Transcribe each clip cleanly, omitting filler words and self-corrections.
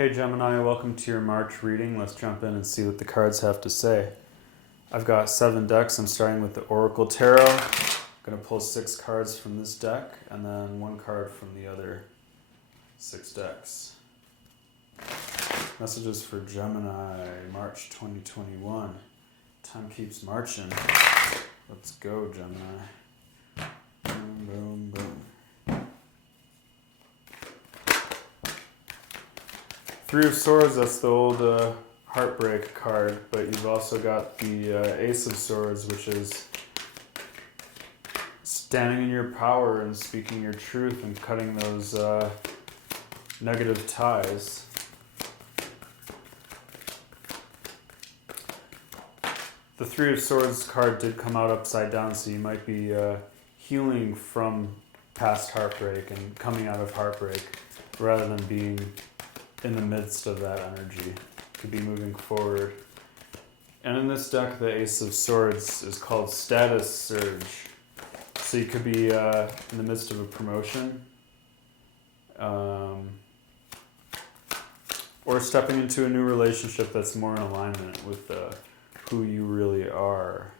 Hey Gemini, welcome to your March reading. Let's jump in and see what the cards have to say. I've got 7 decks. I'm starting with the Oracle Tarot. I'm going to pull 6 cards from this deck and then 1 card from the other 6 decks. Messages for Gemini, March 2021. Time keeps marching. Let's go, Gemini. Boom, boom, boom. 3 of Swords, that's the old heartbreak card, but you've also got the Ace of Swords, which is standing in your power and speaking your truth and cutting those negative ties. The 3 of Swords card did come out upside down, so you might be healing from past heartbreak and coming out of heartbreak rather than being in the midst of that energy. Could be moving forward. And in this deck, the Ace of Swords is called Status Surge. So you could be in the midst of a promotion, or stepping into a new relationship that's more in alignment with who you really are.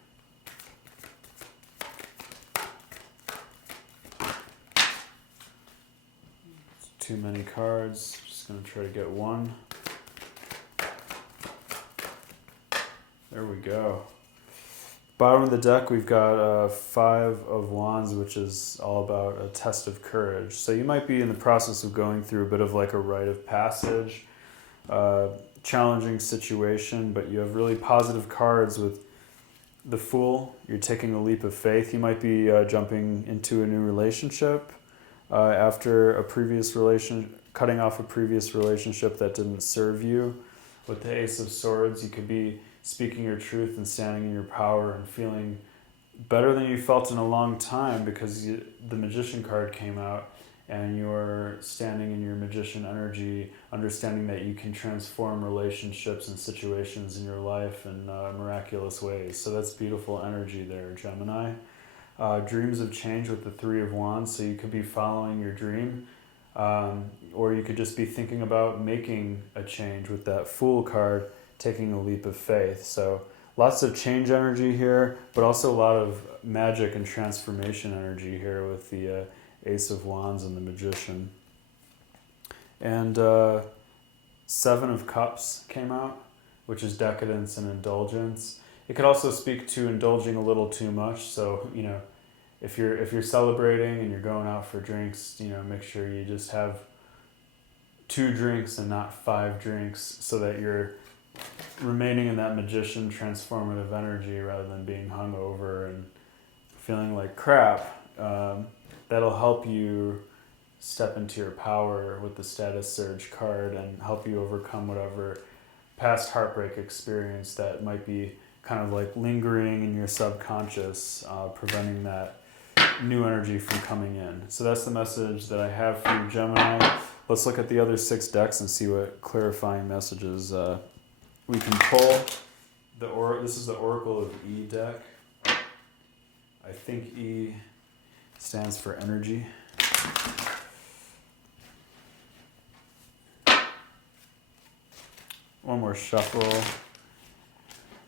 Too many cards. Just going to try to get one. There we go. Bottom of the deck, we've got 5 of Wands, which is all about a test of courage. So you might be in the process of going through a bit of like a rite of passage, challenging situation, but you have really positive cards with the Fool. You're taking a leap of faith. You might be jumping into a new relationship after a previous cutting off a previous relationship that didn't serve you. With the Ace of Swords, you could be speaking your truth and standing in your power and feeling better than you felt in a long time because the Magician card came out and you're standing in your Magician energy, understanding that you can transform relationships and situations in your life in miraculous ways. So that's beautiful energy there, Gemini. Dreams of change with the 3 of Wands, so you could be following your dream, or you could just be thinking about making a change with that Fool card, taking a leap of faith. So lots of change energy here, but also a lot of magic and transformation energy here with the Ace of Wands and the Magician. And 7 of Cups came out, which is decadence and indulgence. It could also speak to indulging a little too much. So, you know, if you're celebrating and you're going out for drinks, you know, make sure you just have 2 drinks and not 5 drinks so that you're remaining in that Magician transformative energy rather than being hungover and feeling like crap. That'll help you step into your power with the Status Surge card and help you overcome whatever past heartbreak experience that might be kind of like lingering in your subconscious, preventing that new energy from coming in. So that's the message that I have for you, Gemini. Let's look at the other 6 decks and see what clarifying messages we can pull. This is the Oracle of E deck. I think E stands for energy. One more shuffle.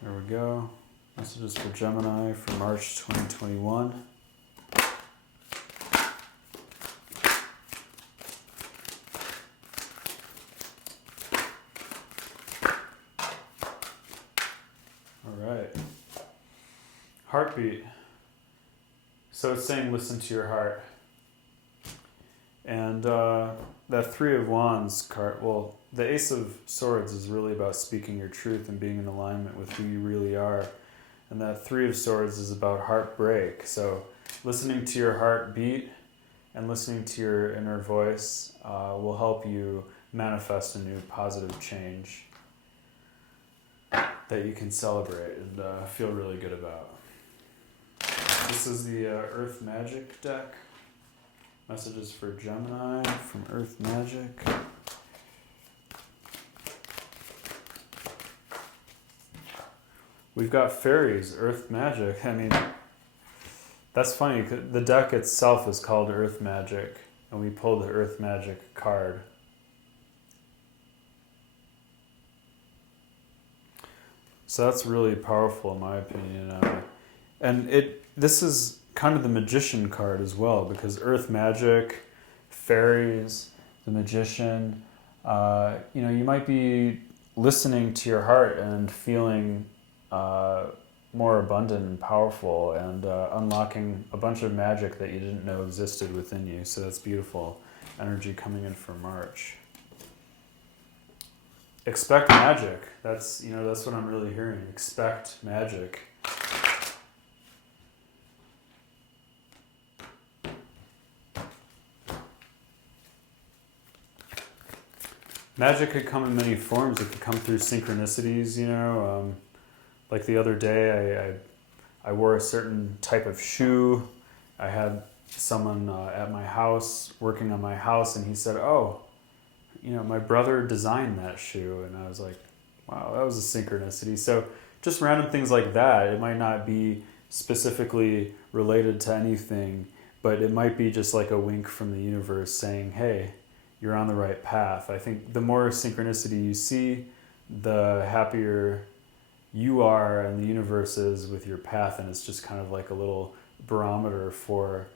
There we go. Messages for Gemini for March 2021. Heartbeat. So it's saying listen to your heart. And that 3 of Wands card, well, the Ace of Swords is really about speaking your truth and being in alignment with who you really are. And that 3 of Swords is about heartbreak. So listening to your heartbeat and listening to your inner voice will help you manifest a new positive change that you can celebrate and feel really good about. This is the Earth Magic deck. Messages for Gemini from Earth Magic. We've got fairies, Earth Magic. I mean, that's funny. The deck itself is called Earth Magic, and we pulled the Earth Magic card. So that's really powerful in my opinion. And this is kind of the magician card as well, because earth magic, fairies, the magician, you might be listening to your heart and feeling more abundant and powerful, and unlocking a bunch of magic that you didn't know existed within you. So that's beautiful energy coming in for March. Expect magic. That's what I'm really hearing. Expect magic. Magic could come in many forms. It could come through synchronicities, like the other day I wore a certain type of shoe. I had someone at my house working on my house, and he said, "Oh, my brother designed that shoe." And I was like, wow, that was a synchronicity. So just random things like that. It might not be specifically related to anything, but it might be just like a wink from the universe saying, hey, you're on the right path. I think the more synchronicity you see, the happier you are and the universe is with your path. And it's just kind of like a little barometer for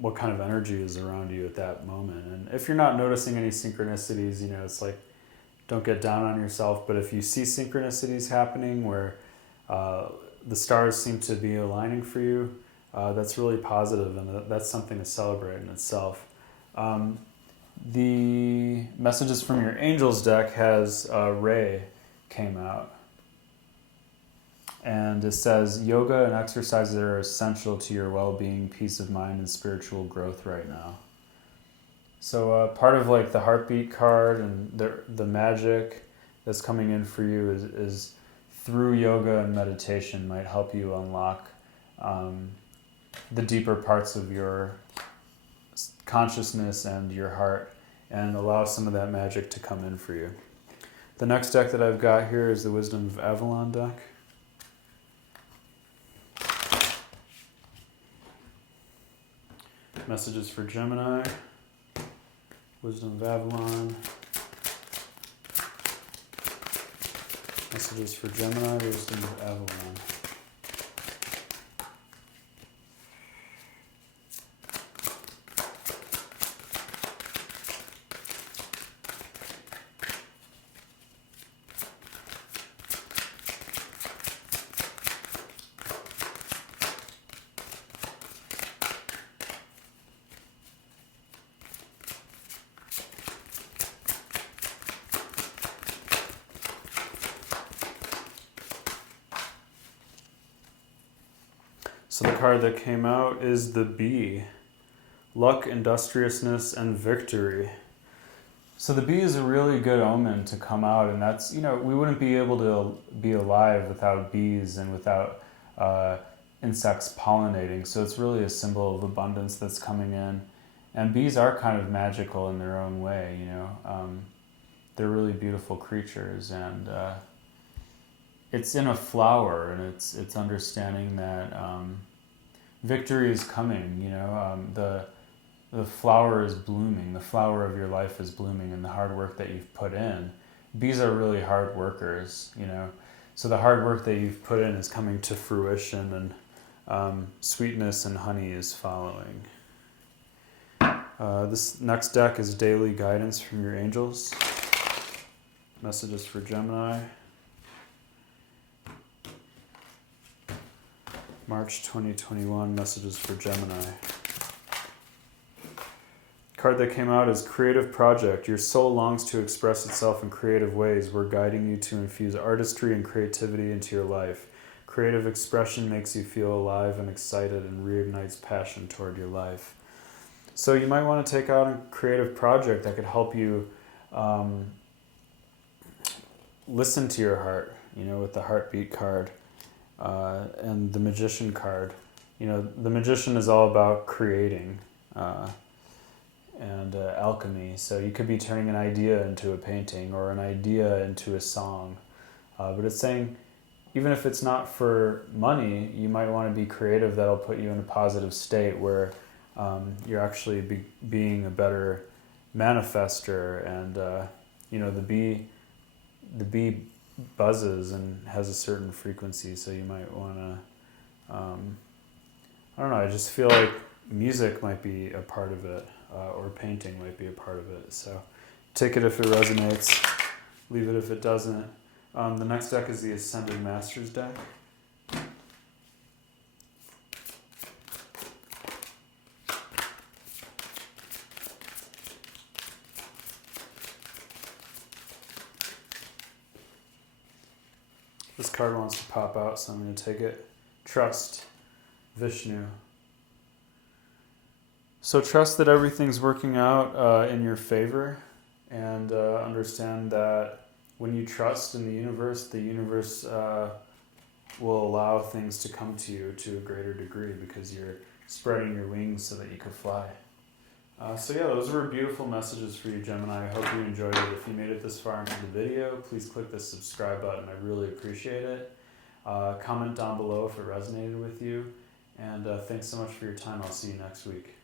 what kind of energy is around you at that moment. And if you're not noticing any synchronicities, it's like, don't get down on yourself. But if you see synchronicities happening where the stars seem to be aligning for you, that's really positive, and that's something to celebrate in itself. The Messages from Your Angels deck has Ray came out. And it says, yoga and exercises are essential to your well-being, peace of mind, and spiritual growth right now. So part of like the heartbeat card and the magic that's coming in for you is through yoga and meditation might help you unlock the deeper parts of your consciousness and your heart, and allow some of that magic to come in for you. The next deck that I've got here is the Wisdom of Avalon deck. Messages for Gemini, Wisdom of Avalon. Messages for Gemini, Wisdom of Avalon. So the card that came out is the Bee. Luck, industriousness, and victory. So the bee is a really good omen to come out, and that's, we wouldn't be able to be alive without bees and without insects pollinating. So it's really a symbol of abundance that's coming in. And bees are kind of magical in their own way, they're really beautiful creatures, and it's in a flower, and it's understanding that victory is coming. The flower is blooming. The flower of your life is blooming, and the hard work that you've put in. Bees are really hard workers, So the hard work that you've put in is coming to fruition, and sweetness and honey is following. This next deck is Daily Guidance from Your Angels. Messages for Gemini. March 2021, Messages for Gemini. Card that came out is Creative Project. Your soul longs to express itself in creative ways. We're guiding you to infuse artistry and creativity into your life. Creative expression makes you feel alive and excited and reignites passion toward your life. So you might want to take out a creative project that could help you listen to your heart, with the Heartbeat card. And the Magician card. The Magician is all about creating and alchemy. So you could be turning an idea into a painting or an idea into a song. But it's saying, even if it's not for money, you might want to be creative. That'll put you in a positive state where you're actually being a better manifester. And, the bee buzzes and has a certain frequency, so you might want to, I don't know, I just feel like music might be a part of it, or painting might be a part of it. So take it if it resonates, leave it if it doesn't. The next deck is the Ascended Masters deck. This card wants to pop out, so I'm going to take it. Trust, Vishnu. So trust that everything's working out in your favor, and understand that when you trust in the universe will allow things to come to you to a greater degree because you're spreading your wings so that you could fly. So yeah, those were beautiful messages for you, Gemini. I hope you enjoyed it. If you made it this far into the video, please click the subscribe button. I really appreciate it. Comment down below if it resonated with you. And thanks so much for your time. I'll see you next week.